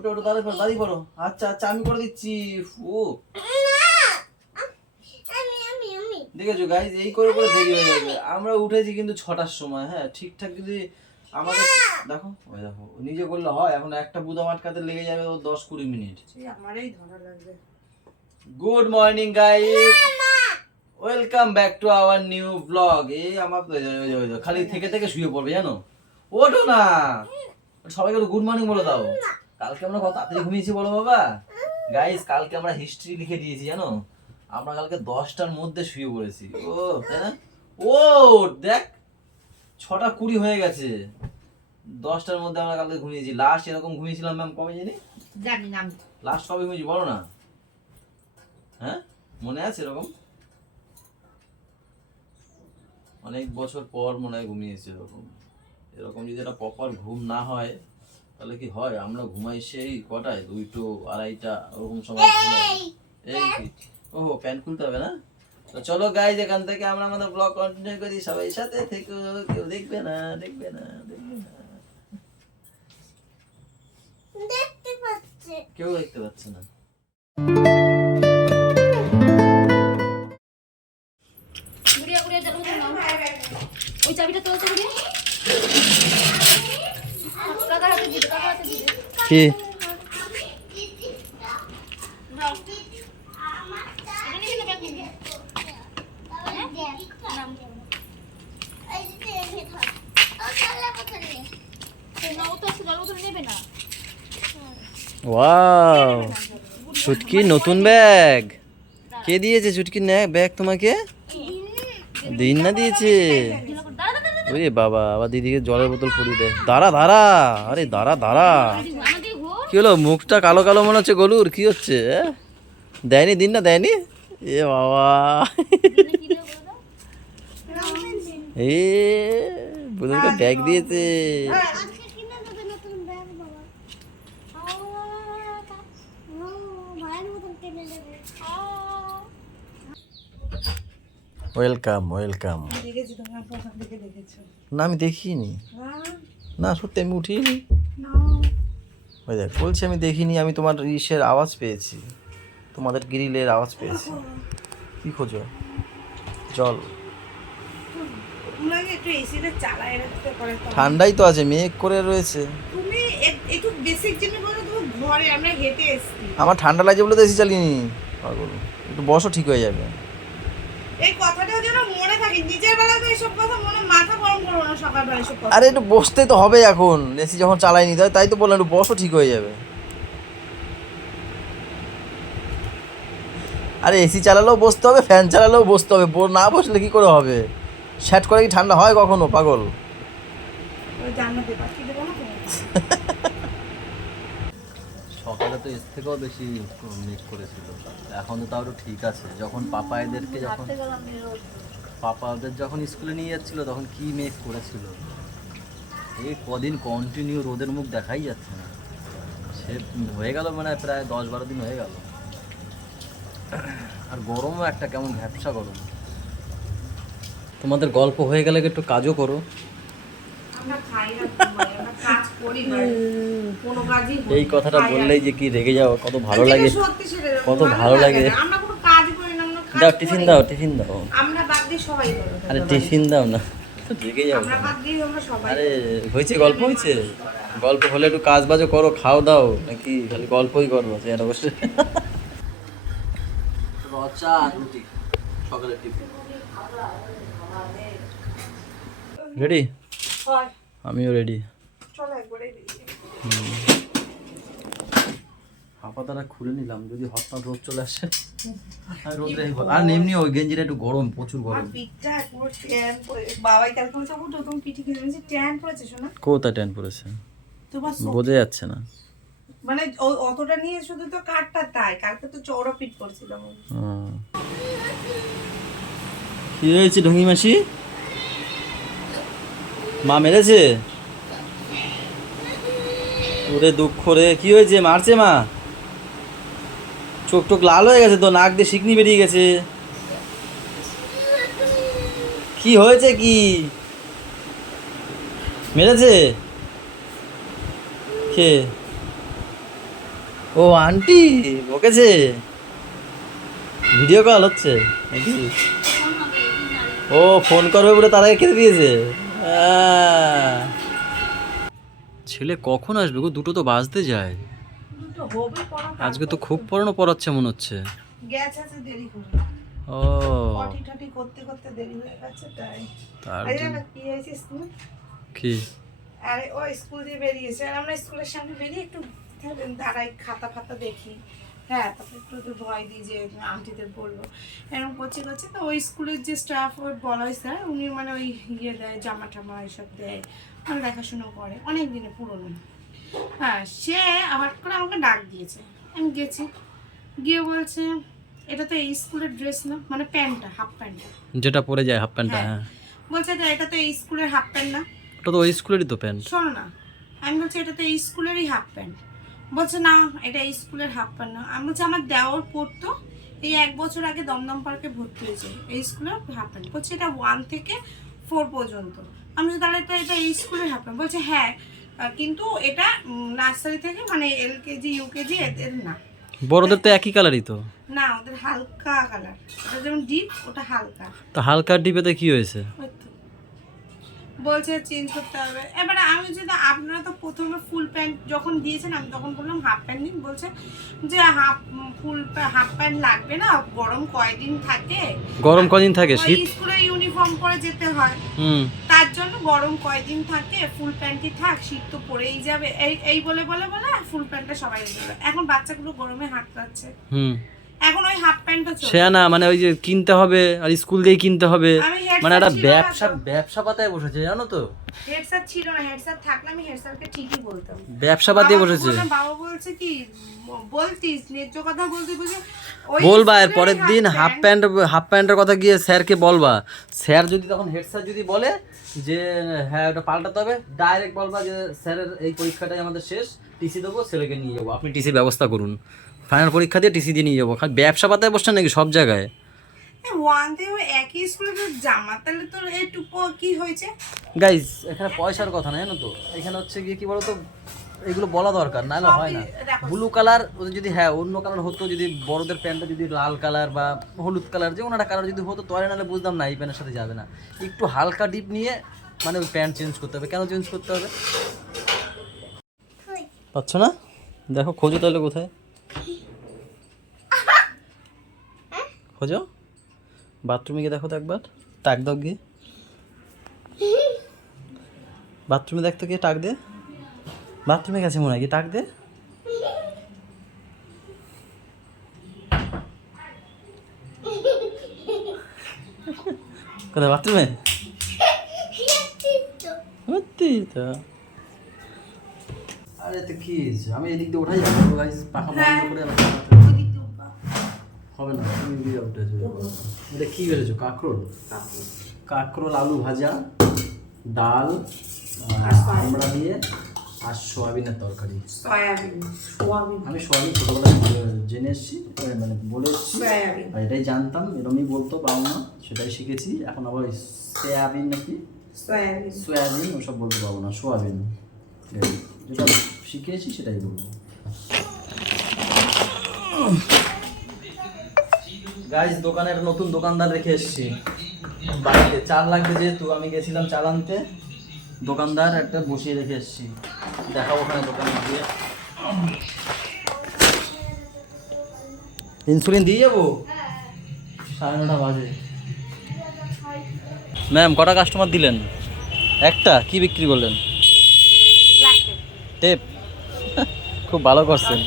ওটা ওটা দাঁড়িয়ে পড়ো। আচ্ছা আচ্ছা আমি করে দিচ্ছি। ও দেখেছো গাইজ, এই করে করে দেরি হয়ে যাবে। আমরা উঠেছি কিন্তু 6টার সময়, হ্যাঁ ঠিকঠাক যদি আমাদের দেখো ওই দেখো নিজে করলে হয়। এখন একটা বুদা আটকাতে লেগে যাবে ও 10-20 মিনিট। আমারই ধরা লাগবে। Good morning guys, welcome back to our new blog. এই আমার খালি থেকে থেকে শুয়ে পড়বে জানো, ওঠো না। সবাইকে গুড মর্নিং বলে দাও। কালকে আমরা কত তাড়াতাড়ি ঘুমিয়েছি বলো বাবা। গাইজ কালকে আমরা হিস্ট্রি লিখে দিয়েছি জানো, আমরা কালকে 10টার মধ্যে শুয়ে পড়েছি। ও তাই না? ও দেখ 6:20 হয়ে গেছে, 10টার মধ্যে আমরা কালকে ঘুমিয়েছি। লাস্ট এরকম ঘুমিয়েছিলাম ম্যাম কবে জানি না আমি। লাস্ট কবে ঘুমিয়েছি বলো না। হ্যাঁ মনে আছে এরকম? অনেক বছর পর মনে হয় ঘুমিয়েছি এরকম। এরকম যদি একটা প্রপার ঘুম না হয় তাহলে কি হয়, আমরা ঘুমাই সেই কটায় 2টো 2:30টা ওরকম সময় ঘুমাই। এই কি ওহো প্যান্ট খুলতে হবে না। তো চলো গাইজ এখান থেকে আমরা আমাদের ব্লগ কন্টিনিউ করি। সবাই সাথে থেকো, কেউ দেখবে না। কেউ দেখতে পাচ্ছে না। ওই চাবিটা তোলতে হবে কাকার হাতে দিতে কি ওয়াও ছুটকি নতুন ব্যাগ কে দিয়েছে? ছুটকি ব্যাগ তোমাকে দিন না দিয়েছে? ওরে বাবা, আবার দিদিকে জলের বোতল পরিয়ে দেয়। দাঁড়া আরে দাঁড়া কি হলো? মুখটা কালো কালো মনে হচ্ছে গলুর, কি হচ্ছে? দেয়নি দিন না দেয়নি? এ বাবা এ বুদুরকে ব্যাগ দিয়েছে। ওয়েলকাম না আমি দেখিনি না, সত্যি আমি উঠিনি। ওই দেখ বলছি আমি দেখিনি, আমি তোমার ইসের আওয়াজ পেয়েছি, তোমাদের গ্রিলের আওয়াজ পেয়েছি। কি খোঁজো? জল ঠান্ডাই তো আছে, মেঘ করে রয়েছে। আমার ঠান্ডা লাগছে বলে তো এসি চালিয়ে একটু বসো, ঠিক হয়ে যাবে। এই কথাটা যেন মনে থাকে, নিজের বেলাতে এসব কথা মনে মাথা গরম করো না সকালবেলা এসব কথা। আরে একটু বসতে তো হবে এখন, এসি যখন চালাইনি তাই তো বললাম একটু বসো, ঠিক হয়ে যাবে। আরে এসি চালালেও বসতে হবে, ফ্যান চালালেও বসতে হবে, না বসলে কি করে হবে? শ্যাট করে কি ঠান্ডা হয় কখনো পাগল? সকালে তো এর থেকেও বেশি মেঘ করেছিল, এখন তো তাও ঠিক আছে। যখন পাপাদের যখন স্কুলে নিয়ে যাচ্ছিল তখন কি মেঘ করেছিল। এই কদিন কন্টিনিউ রোদের মুখ দেখাই যাচ্ছে না, সে হয়ে গেল মানে প্রায় 10-12 দিন হয়ে গেল। আর গরমও একটা কেমন ভ্যাপসা গরম। তোমাদের গল্প হয়ে গেলে একটু কাজও করো। এই কথাটা বললেই যে কি রেগে যাও, কত ভালো লাগে, কত ভালো লাগে। দাও টিফিন দাও আরে টিফিন দাও না, রেগে যাও। আরে হয়েছে গল্প হয়েছে, গল্প হলে একটু কাজ বাজও করো, খাও দাও, নাকি খালি গল্পই করবো? সেটা বসে সকালের টিফিন রেডি? আমিও রেডি। হাঁপাতাটা খুলে নিলাম, যদি হঠাৎ রোদ চলে আসে। আর এমনি ওই গেঞ্জিটা একটু গরম, প্রচুর গরম। কোথায় ট্যান পড়েছে বোঝা যাচ্ছে না, মানে অতটা নিয়ে শুধু তো কাঠটা, তাই কালকে তো চওড়া পিট করছিলাম। কি হয়েছে ঢঙ্গি মাসি? মা মেরেছে? ওরে দুঃখ রে, কি হয়েছে? মারছে মা? চোখ টোক লাল হয়ে গেছে তো, নাক দিয়ে শিকনি বেরিয়ে গেছে। কি হয়েছে? কি মেরেছে? কে? ও আন্টি বকেছে, ভিডিও কল হচ্ছে নাকি? ও ফোন করবে বলে তার আগে খেতে দিয়েছে। ছেলে কখন আসবে গো? 2টো তো বাজতে যায়। দুটো হবে পড়া, আজকে তো খুব পড়ানো পড়াচ্ছে মনে হচ্ছে। গ্যাস আছে দেরি করে, ও পটি টটি করতে করতে দেরি হয়ে গেছে তাই। তার আরে জন্য- না কি হয়েছে স্কুল, কি আরে ও স্কুল দিয়ে বেরিয়েছে আর আমরা স্কুলের সামনে বেরিয়ে একটু দাঁড়াই, খাতা ফাতা দেখি, হ্যাঁ তারপরে একটু একটু ভয় দিই যে আন্টিদের বলবো, এরকম করছে করছে তো ওই স্কুলের যে স্টাফ ওই বলয় স্যার উনি মানে ওই ইয়ে দেয়, জামা টামা এইসব দেয়, মানে দেখাশুনো করে অনেক দিনে পুরনো। হ্যাঁ সে আবার করে আমাকে ডাক দিয়েছে, আমি গেছি, গিয়ে বলছে এটা তো এই স্কুলের ড্রেস না, মানে প্যান্টটা, হাফ প্যান্টটা, যেটা পরে যায় হাফ প্যান্টটা? হ্যাঁ বলছে এটা তো এই স্কুলের হাফ প্যান্ট না। ওটা তো ওই স্কুলেরই তো প্যান্ট। শোনো না, আমি বলছি এটা তো এই স্কুলেরই হাফ প্যান্ট, বলছে না এটা এই স্কুলের হাফ প্যান্ট না। আমি বলছি আমার দেওয়ার পড়তো, এই 1 বছর আগে দমদম পার্কে ভর্তি হয়েছে, এই স্কুলের হাফ প্যান্ট, বলছে এটা 1 থেকে 4 পর্যন্ত। আমি বলছি তাহলে তো এটা এই স্কুলের হাফ প্যান্ট, বলছে হ্যাঁ কিন্তু এটা নার্সারি থেকে মানে LKG UKG এদের না। বড়দের তো একই কালারই তো। না ওদের হালকা কালার, ওটা যেমন ডিপ ওটা হালকা। তো হালকা ডিপেতে কি হয়েছে? ওই তো। বলছে চেঞ্জ করতে হবে। এবারে আমি যদি, আপনারা তো প্রথমে ফুল প্যান্ট যখন দিয়েছেন আমি তখন বললাম হাফ প্যান্ট নিন, বলছে যে হাফ প্যান্ট লাগবে না, গরম কয়দিন থাকে, গরম কদিন থাকে? শীত। স্কুলে ইউনিফর্ম পরে যেতে হয়, হুম তার জন্য গরম কয়দিন থাকে, ফুল প্যান্টই থাক, শীত তো পরেই যাবে, এই বলে বলে বলে ফুল প্যান্টটা সবাই দিল। এখন বাচ্চাগুলো গরমে হাত পাচ্ছে, হুম এখন ওই হাফ প্যান্টও চলছে। সে না মানে ওই যে কিনতে হবে আর স্কুল দিয়ে কিনতে হবে, আমি head মানে একটা sir ছিল না ব্যবসা তো। ব্যবসা পাতায় বসেছে জানো তো। হেড স্যার ছিল না, হেড স্যার থাকলে আমি হেড স্যারকে ঠিকই বলতাম। ব্যবসা পাতিয়ে বাবা বসেছে। বলে, বাবা বলছে কি বলতিস ন্যায্য কথা বলতে বুঝে ওই বলবা এর স্কুলের পরের দিন হাফ প্যান্টের কথা গিয়ে স্যারকে বলবা। স্যার যদি তখন হেড স্যার যদি বলে যে হ্যাঁ ওটা পাল্টাতে হবে, ডাইরেক্ট বলবা যে স্যারের এই পরীক্ষাটাই আমাদের শেষ, টিসি দেবো, ছেলেকে নিয়ে যাবো, আপনি টিসির ব্যবস্থা করুন, ফাইনাল পরীক্ষা দিয়ে টিসি দিয়ে নিয়ে যাবো। খালি ব্যবসা পাতায় বসছেন নাকি সব জায়গায়? ওয়ান থেকে একই স্কুলে তো জামা, তাহলে তোর এইটুকু কি হয়েছে? গাইজ এখানে পয়সার কথা না জানো তো, এখানে হচ্ছে গিয়ে কি বলতো, এগুলো বলা দরকার, নাহলে হয় না। দেখো, ব্লু কালার ওদের যদি হ্যাঁ অন্য কালার হতো, যদি বড়দের প্যান্টটা যদি লাল কালার বা হলুদ কালার যে ওনারা কালার যদি হতো তাহলে নাহলে বুঝতাম না এই প্যান্টের সাথে যাবে না। একটু হালকা ডিপ নিয়ে মানে ওই প্যান্ট চেঞ্জ করতে হবে। কেন চেঞ্জ করতে হবে পাচ্ছ না? দেখো খোঁজো তাহলে কোথায় খোঁজো, বাথরুমে গিয়ে দেখো তো একবার, টাক দাও গিয়ে, বাথরুমে দেখতো গিয়ে, টাক দে, বাথরুমে গেছে মনে হয়, গিয়ে টাক দে। কোথায় বাথরুমে? সত্যি তো। আরে তো কি হয়েছে? আমি এদিক দিয়ে ওঠাই যাবো গাইস, পাখা বন্ধ করে আবার চালাতে হবে না, তুমি দিয়ে উঠেছো। এটা কি বেড়েছো? কাঁকরোল, কাঁকরোল আলু ভাজা, ডাল, আমরা দিয়ে আর সোয়াবিনের তরকারি। সয়াবিন, আমি সোয়াবিন ছোটোবেলায় জেনে এসেছি, মানে বলে এসেছি, সয়াবিন। আর এটাই জানতাম, এরমই বলতো বাবা মা, সেটাই শিখেছি। এখন আবার ওই সোয়াবিন নাকি সয়াবিন। সোয়াবিন ওসব বলতে পারবো না, সোয়াবিন যেটা শিখেছি সেটাই বলবো। গাইস দোকানে একটা নতুন দোকানদার রেখে এসেছি বাড়িতে, চাল লাগবে যেহেতু আমি গেছিলাম চাল আনতে, দোকানদার একটা বসিয়ে রেখে এসেছি, দেখাবো ওখানে দোকানে গিয়ে। ইনসুলিন দিয়ে যাবো, 9:30 বাজে। ম্যাম কটা কাস্টমার দিলেন? একটা। কি বিক্রি করলেন? টেপ। খুব ভালো করছেন।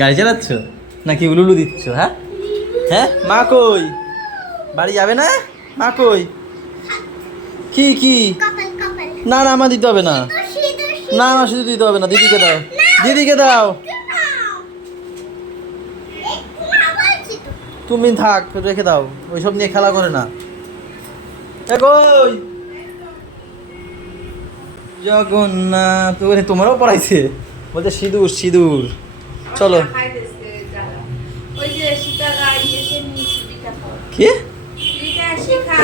গাড়ি চালাচ্ছ নাকি উলুলু দিচ্ছ? হ্যাঁ হ্যাঁ, মা কই? বাড়ি যাবে না? মা কই? কি কি? না না আমার দিতে হবে না, না না শুধু দিতে হবে না, দিদিকে দাও, দিদিকে দাও। তুমি থাক, রেখে দাও, ওইসব নিয়ে খেলা করে না। কই জগন্নাথ, তোমারও পড়াইছে? ও বলতে সিঁদুর সিঁদুর। চলো। খাই দিয়েছে যারা। ওই যে শিখা গাই এসে নিয়েছি পিঠা খাওয়া। কি পিঠা শিখা।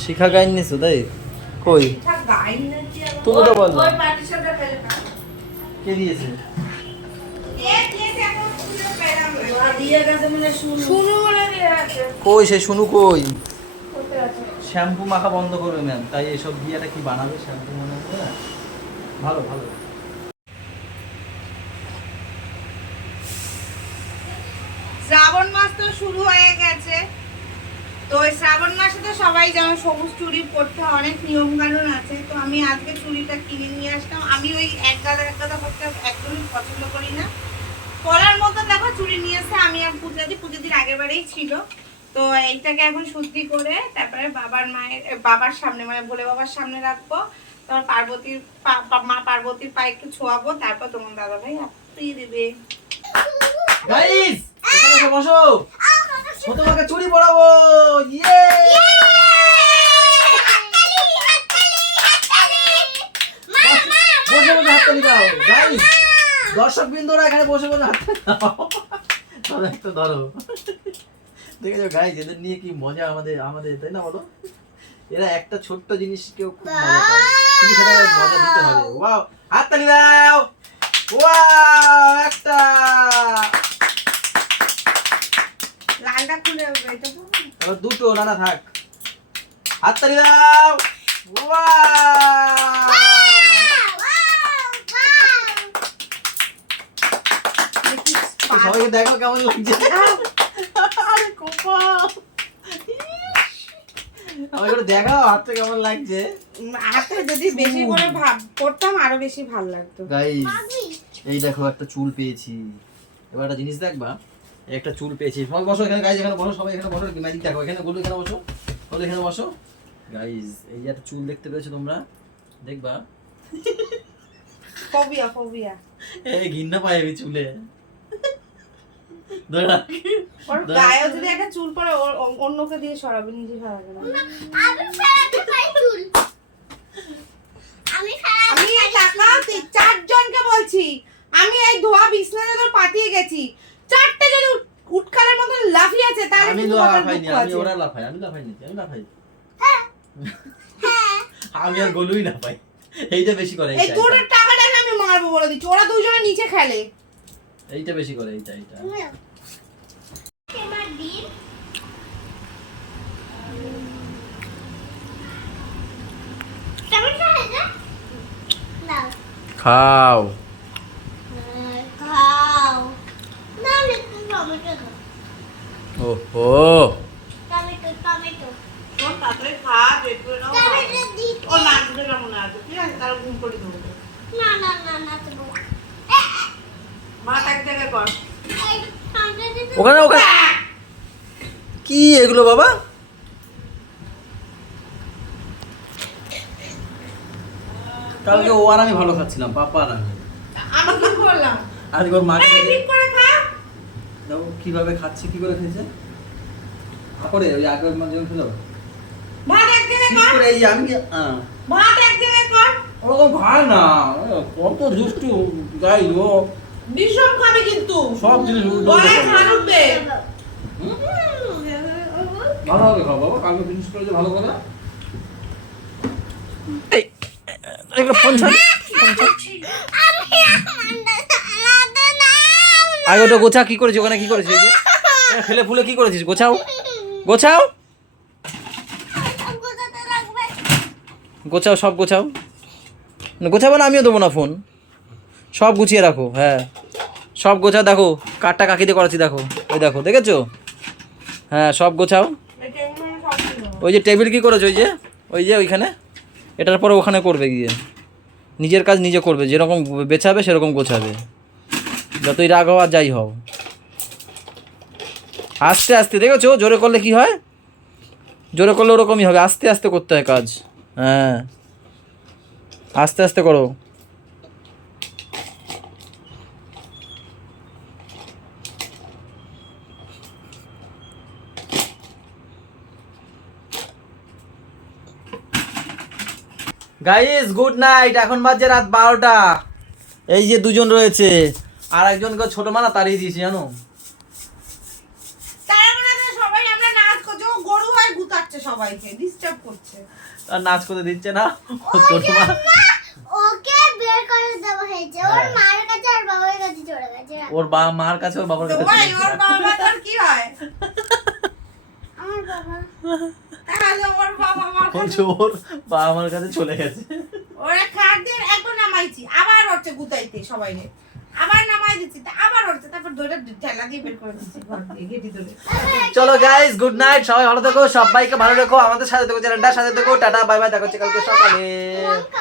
শিখা গাইন নিছো তাই? কই পিঠা গাই নাকি আবার? তুমি তো বললে। ওই পাটিসাপটা ফেলে না। কে দিয়েছে? কে দিয়েছে এখন খুঁজে পেলাম না। ওরা দিয়ে গেছে মানে শুনু বলে দিয়ে আছে। কই সে শুনু কই? কোথায় আছে? শ্যাম্পু মাখা বন্ধ করবে ম্যাম, তাই এসব দিয়ে একটা কি বানাবে শ্যাম্পু মনে হচ্ছে না। ভালো ভালো। শ্রাবণ মাস তো শুরু হয়ে গেছে, তো এই শ্রাবণ মাসে তো সবাই যেমন সবুজ চুড়ি পরতে অনেক নিয়ম কানুন আছে। তো আমি আজকে চুড়িটা কিনে নিয়ে আসলাম। আমি ওই এক গাদা করতে একদমই পছন্দ করি না। পরার মতো দেখো চুড়ি নিয়ে এসে আমি আর পুজোদির আগের বারেই ছিল। তো এইটাকে এখন শুদ্ধি করে তারপরে বাবার সামনে মানে ভোলে বাবার সামনে রাখবো। তারপর মা পার্বতীর পায়ে একটু ছোঁয়াবো, তারপর তোমার দাদা ভাই দিয়ে দেবে। গাইস এখানে এসে বসো, ও তোমাকে চুড়ি পরাবো। ইয়ে বসে বসে হাততালি দাও গাইস। দর্শক বিন্দুরা এখানে বসে বসে হাততালি দাও। ধরো একটু ধরো। দেখেছো গাইস, এদের নিয়ে কি মজা আমাদের আমাদের তাই না বলো? এরা একটা ছোট্ট জিনিসকেও খুব মজা পায়, কিন্তু সেটা মজা দিতে হবে। ওয়াও, হাততালি দাও। ওয়াও, একটা লালটা খুলে এটা আবার দুটো নানা থাক। হাততালি দাও। ওয়াও, সবাইকে দেখো কেমন লাগছে। আরে কোপা, আমাকে একটু দেখাও হাতটা কেমন লাগছে। হাতে যদি বেশি করে করতাম আরো বেশি ভালো লাগতো। গাইস এই দেখো একটা চুল পেয়েছি। এবার একটা জিনিস দেখবা, একটা চুল পেয়েছি। সবাই বসো এখানে গাইস, এখানে বসো সবাই, এখানে বসো। ম্যাজিক দেখো, এখানে গুলো এখানে বসো, বলো এখানে বসো। গাইস এই যে একটা চুল দেখতে পেয়েছো তোমরা, দেখবা। ফোবিয়া এই ঘৃণা পাই আমি চুলে। দাঁড়া, ওর গায়ে যদি একটা চুল পড়ে অন্যকে দিয়ে সরাবে, নিজে সরাবে না। আমি ফেরাতে পাই চুল। আমি আমি এই টাকাও চারজনকে বলছি, আমি এই ধোয়া বিছনা চাদর পাতিয়ে গেছি, চারটে যদি উটকালের মতো লাফিয়েছে তাহলে আমি কিন্তু আমার লাফাইনি, দুঃখ আমি আছে। ওরা লাফাই, আমি লাফাইনি, আমি লাফাই। আমি আর গলুই না পাই। এইটা বেশি করে, এই এইটা তোর টাকাটাকে আমি মারবো বলে দিচ্ছি, ওরা দুইজনে নিচে খেলে। এইটা বেশি করে, এইটা এইটা। এবার দিন কেমন হয়েছে? দাও খাও। খাও না, আমি টমেটো খাও। ওহো, টমেটো টমেটো তোর তাড়াতাড়ি খা, পেট ভরে নাও। টমেটো দিতে। ও না দিতে না মনে আছে, ঠিক আছে, তারা ঘুম করে দেবো। না না না না তো মা এক জায়গায় কর। এই টমেটো দিতে। ওখানে ওখানে কি এগুলো বাবা? কালকে ও আর আমি ভালো খাচ্ছিলাম, পাপা আর আমি। আমি কি করলাম? আজকে ওর মাকে এই ঠিক করে খা। দেখো কিভাবে খাচ্ছে, কি করে খেয়েছে। করে ওই আগের মাঝে খেলো ভাত এক জায়গায় ঠিক কর। করে। এই যে আমি কি ভাত এক জায়গায় কর। ওরকম খায় না, কত দুষ্টু গাই ও। বিষম খাবে কিন্তু। সব জিনিস উল্টো গলায় ঝাল উঠবে। ভালো হবে খাও বাবা, কালকে ফিনিশ করে যে ভালো করে। ফোন ছাড়, আগে ওটা গোছা। কি করেছিস ওখানে, কি করেছিস? এই যে ফেলে ফুলে কি করেছিস? গোছাও গোছাও গোছাও, সব গোছাও। গোছাবো না, আমিও দেবো না ফোন। সব গুছিয়ে রাখো, হ্যাঁ সব গোছাও। দেখো কাঠটা কাকি দিয়ে করাচ্ছি, দেখো ওই দেখো, দেখেছো? হ্যাঁ সব গোছাও। ওই যে টেবিল কি করেছো, ওই যে ওইখানে, এটার পরে ওখানে করবে গিয়ে। নিজের কাজ নিজে করবে, যেরকম বেছাবে সেরকম গোছাবে, যতই রাগ হও আর যাই হও। আস্তে আস্তে, দেখেছো জোরে করলে কি হয়? জোরে করলে ওরকমই হবে, আস্তে আস্তে করতে হয় কাজ। হ্যাঁ আস্তে আস্তে করো। গাইস গুড নাইট, এখন বাজে রাত 12টা। এই যে দুজন রয়েছে, আর একজনকে ছোট মানা তাড়িয়ে দিয়েছি জানো। তারা মনে হয় সবাই আমরা নাচ করছি, ও গরু হয়ে গুতাচ্ছে সবাইকে, ডিস্টার্ব করছে। আর নাচ করতে দিচ্ছে না ও ছোট মা। ওকে বের করে দেওয়া হয়েছে ওর মার কাছে আর বাবার কাছে চলে গেছে। ওর মার কাছে ওর বাবার তো কাছে ওই ওর বাবা তোর কি হয়? আমার বাবা তাহলে ওর বাবা আমার বলছে ওর বাবা মার কাছে চলে গেছে। ওরা খাট দিয়ে একবার নামাইছি, আবার হচ্ছে গুতাইতে সবাইকে, আবার নামাই দিচ্ছি, তা আবার হচ্ছে, তারপর ধরে ঠেলা দিয়ে বের করে দিচ্ছি ঘর দিয়ে গেটি ধরে। চলো গাইস, গুড নাইট, সবাই ভালো থেকো, সবাইকে ভালো রেখো, আমাদের সাথে থেকো, চ্যানেলটার সাথে থেকো, টাটা বাই বাই, দেখা হচ্ছে কালকে সকালে। লঙ্কা